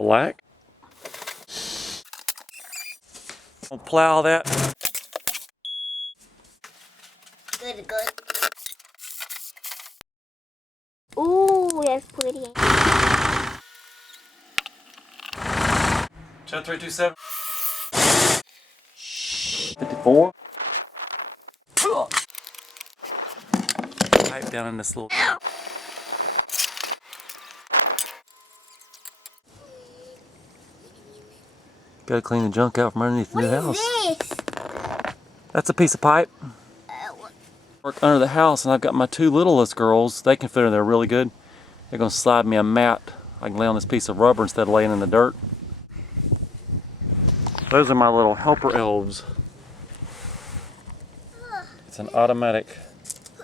black. I'll plow that. Good. Ooh, that's pretty. 10327. 54. Pipe down in this little. Gotta clean the junk out from underneath the new house. What is this? That's a piece of pipe. Work under the house, and I've got my two littlest girls. They can fit in there really good. They're gonna slide me a mat. I can lay on this piece of rubber instead of laying in the dirt. Those are my little helper elves. It's an automatic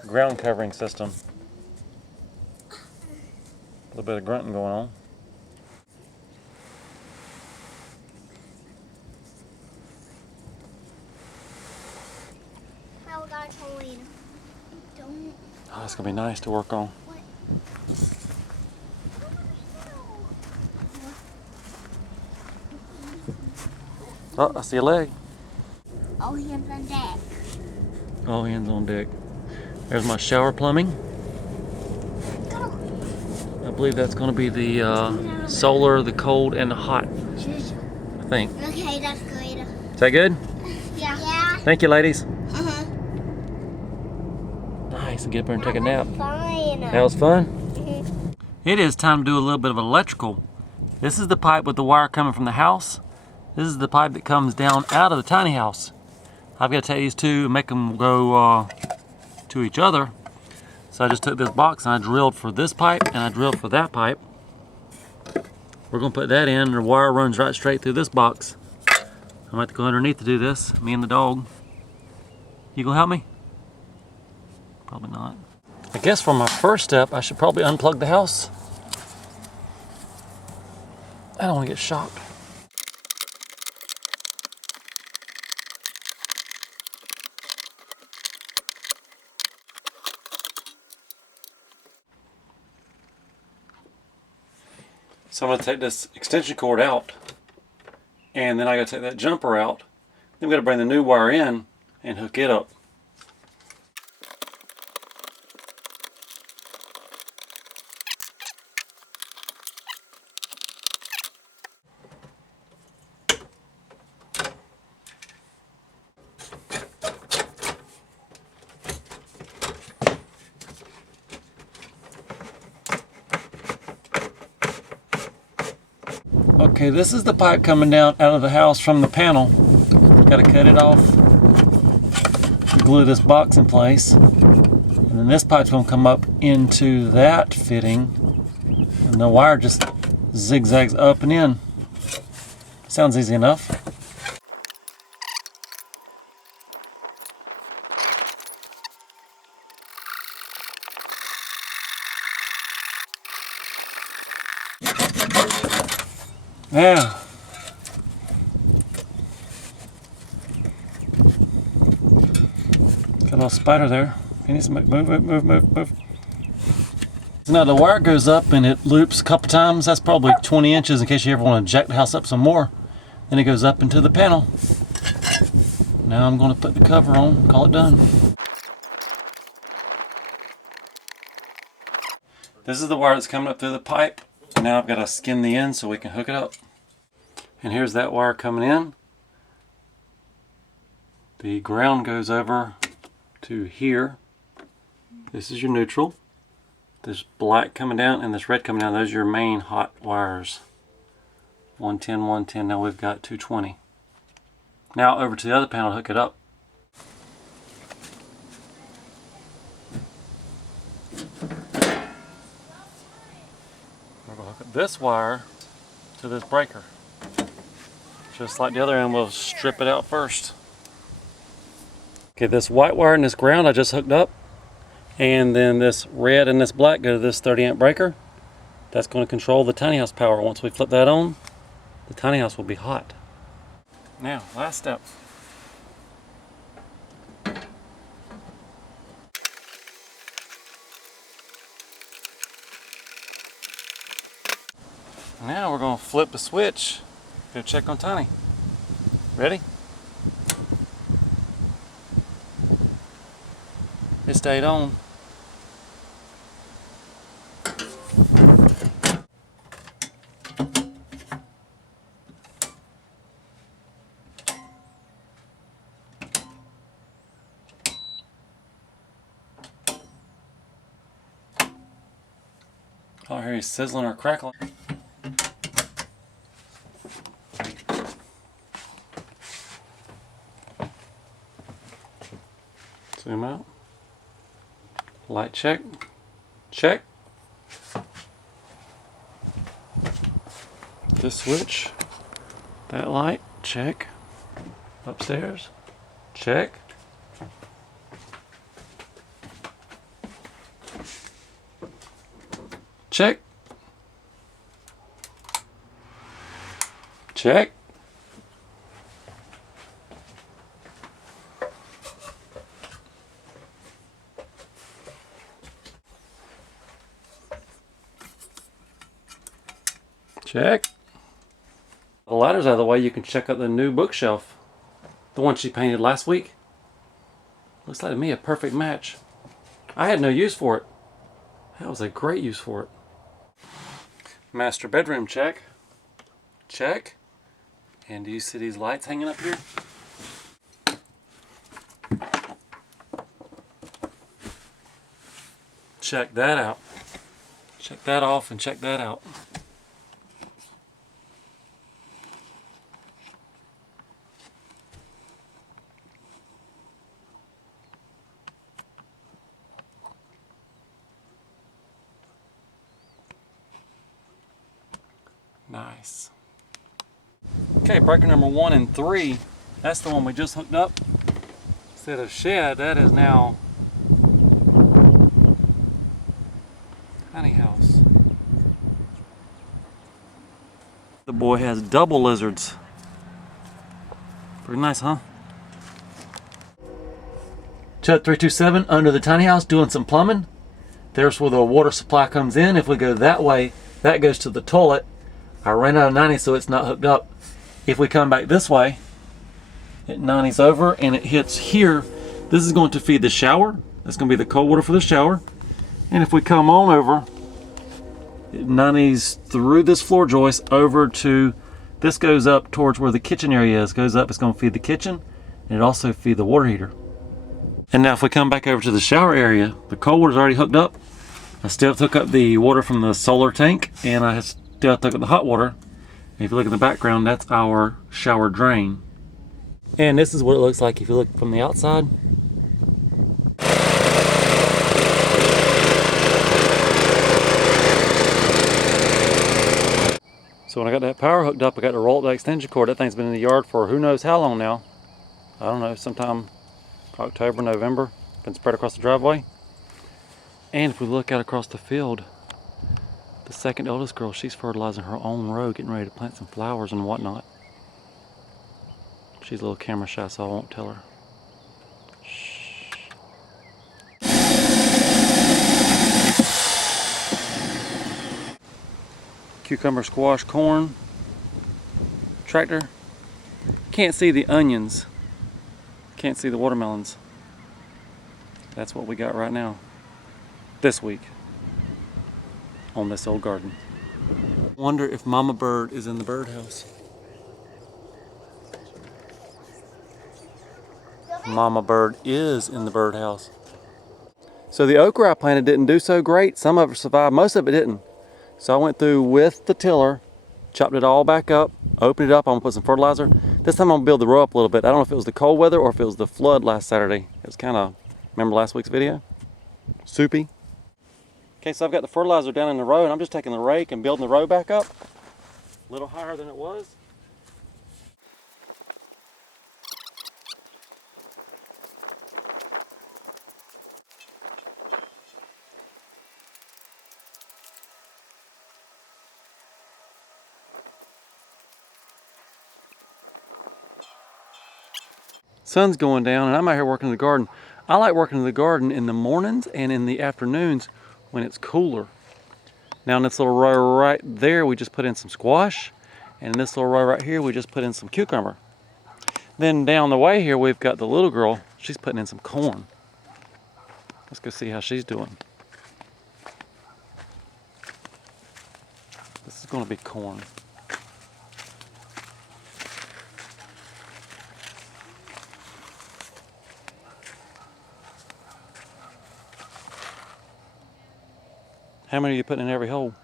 ground covering system. A little bit of grunting going on. Oh, it's gonna be nice to work on. Oh, I see a leg. All hands on deck. All hands on deck. There's my shower plumbing. I believe that's going to be the solar, the cold, and the hot. I think. Okay, that's good. Is that good? Yeah. Thank you, ladies. Uh-huh. Nice. Get up there and take a nap. Fine. That was fun. Mm-hmm. It is time to do a little bit of electrical. This is the pipe with the wire coming from the house. This is the pipe that comes down out of the tiny house. I've got to take these two and make them go to each other. So I just took this box and I drilled for this pipe and I drilled for that pipe. We're going to put that in. The wire runs right straight through this box. I'm going to have to go underneath to do this, me and the dog. You going to help me? Probably not. I guess for my first step, I should probably unplug the house. I don't want to get shocked. So I'm going to take this extension cord out, and then I got to take that jumper out. Then we got to bring the new wire in and hook it up. Okay, this is the pipe coming down out of the house from the panel. Got to cut it off, glue this box in place, and then this pipe's going to come up into that fitting, and the wire just zigzags up and in. Sounds easy enough. Yeah. Got a little spider there. He needs to move. Now the wire goes up and it loops a couple times. That's probably 20 inches in case you ever want to jack the house up some more. Then it goes up into the panel. Now I'm going to put the cover on, call it done. This is the wire that's coming up through the pipe. Now I've got to skin the end so we can hook it up. And here's that wire coming in. The ground goes over to here. This is your neutral. This black coming down and this red coming down, those are your main hot wires. 110, 110, now we've got 220. Now over to the other panel to hook it up. We're going to hook up this wire to this breaker. Just like the other end, we'll strip it out first. Okay, this white wire and this ground I just hooked up. And then this red and this black go to this 30 amp breaker. That's going to control the tiny house power. Once we flip that on, the tiny house will be hot. Now, last step. Now we're gonna flip the switch. Go check on Tiny. Ready? It stayed on. Oh, here he's sizzling or crackling. Zoom out. Light check. Check. This switch. That light. Check. Upstairs. Check. Check. Check. Check. The ladder's out of the way, you can check out the new bookshelf. The one she painted last week. Looks like to me a perfect match. I had no use for it. That was a great use for it. Master bedroom check. Check. And do you see these lights hanging up here? Check that out. Check that off and check that out. Nice. Okay, breaker number 1 and 3. That's the one we just hooked up. Instead of shed, that is now tiny house. The boy has double lizards. Pretty nice, huh? Chet 327 under the tiny house doing some plumbing. There's where the water supply comes in. If we go that way, that goes to the toilet. I ran out of 90, so it's not hooked up. If we come back this way, it 90s over and it hits here. This is going to feed the shower. That's going to be the cold water for the shower. And if we come on over, it 90s through this floor joist over to, this goes up towards where the kitchen area is. Goes up, it's going to feed the kitchen, and it also feed the water heater. And now if we come back over to the shower area, the cold water's already hooked up. I still took up the water from the solar tank, and I still took up the hot water. And if you look in the background, that's our shower drain. And this is what it looks like if you look from the outside. So when I got that power hooked up, I got to roll up the extension cord. That thing's been in the yard for who knows how long now. I don't know, sometime October, November. Been spread across the driveway. And if we look out across the field, the second oldest girl, she's fertilizing her own row, getting ready to plant some flowers and whatnot. She's a little camera shy, so I won't tell her. Shh. Cucumber, squash, corn. Tractor. Can't see the onions. Can't see the watermelons. That's what we got right now. This week. On this old garden. Wonder if Mama Bird is in the birdhouse. Mama Bird is in the birdhouse. So the okra I planted didn't do so great. Some of it survived, most of it didn't. So I went through with the tiller, chopped it all back up, opened it up. I'm gonna put some fertilizer. This time I'm gonna build the row up a little bit. I don't know if it was the cold weather or if it was the flood last Saturday. It was kind of, remember last week's video? Soupy. Okay, so I've got the fertilizer down in the row and I'm just taking the rake and building the row back up. A little higher than it was. Sun's going down and I'm out here working in the garden. I like working in the garden in the mornings and in the afternoons when it's cooler. Now in this little row right there, we just put in some squash. And in this little row right here, we just put in some cucumber. Then down the way here, we've got the little girl. She's putting in some corn. Let's go see how she's doing. This is going to be corn. How many are you putting in every hole?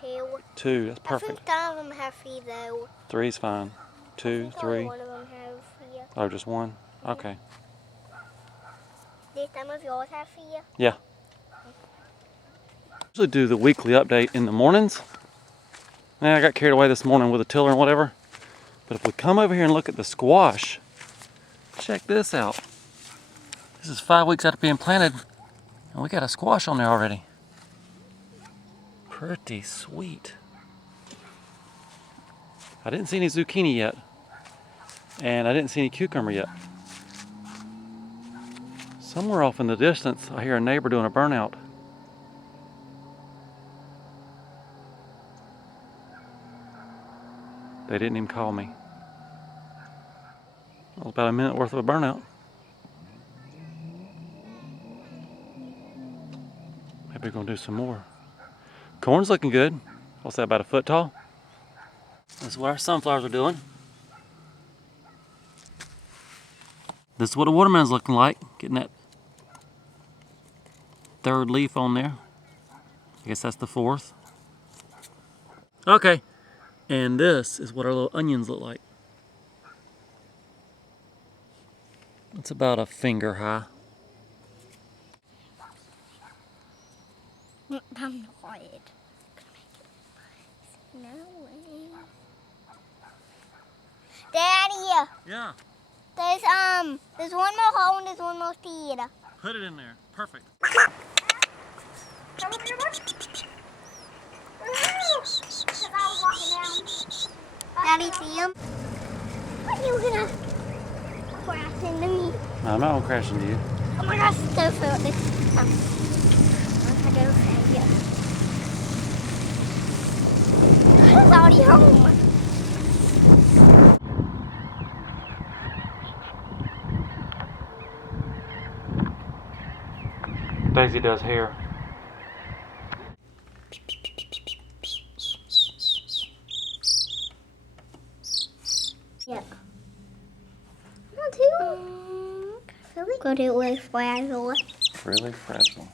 2. 2, that's I perfect. think some of them have 3 though. 3's fine. 2, 3. One of them have 3. Oh, just 1? Okay. Did some of yours have 3? Yeah. Usually do the weekly update in the mornings. Now I got carried away this morning with a tiller and whatever. But if we come over here and look at the squash, check this out. This is 5 weeks after being planted, and we got a squash on there already. Pretty sweet. I didn't see any zucchini yet, and I didn't see any cucumber yet. Somewhere off in the distance, I hear a neighbor doing a burnout. They didn't even call me. That was about a minute worth of a burnout. Maybe we're gonna do some more. Corn's looking good. What's that, about a foot tall? This is what our sunflowers are doing. This is what a watermelon's looking like. Getting that 3rd leaf on there. I guess that's the 4th. Okay. And this is what our little onions look like. It's about a finger high. I'm not. No way. Daddy, Yeah. there's one more hole and there's one more seed. Put it in there. Perfect. Daddy, see him? What are you gonna crash into me? No, I'm not gonna crash into you. Oh my gosh, so felt this. I don't say it. It's already home. Daisy does hair. Yep. Not too. Really good it was fragile. Really fragile.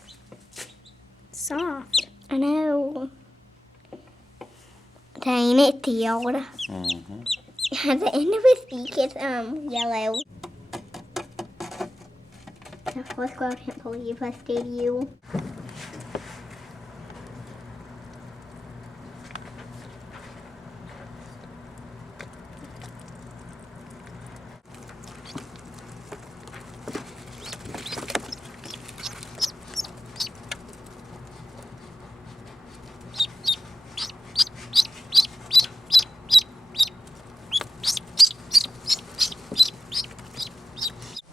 Soft. I know. Dang it, Theo. Mm-hmm. At the end of his beak is yellow. The fourth girl can't believe I stayed you.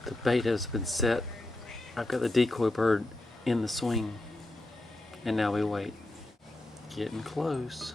The bait has been set. I've got the decoy bird in the swing. And now we wait. Getting close.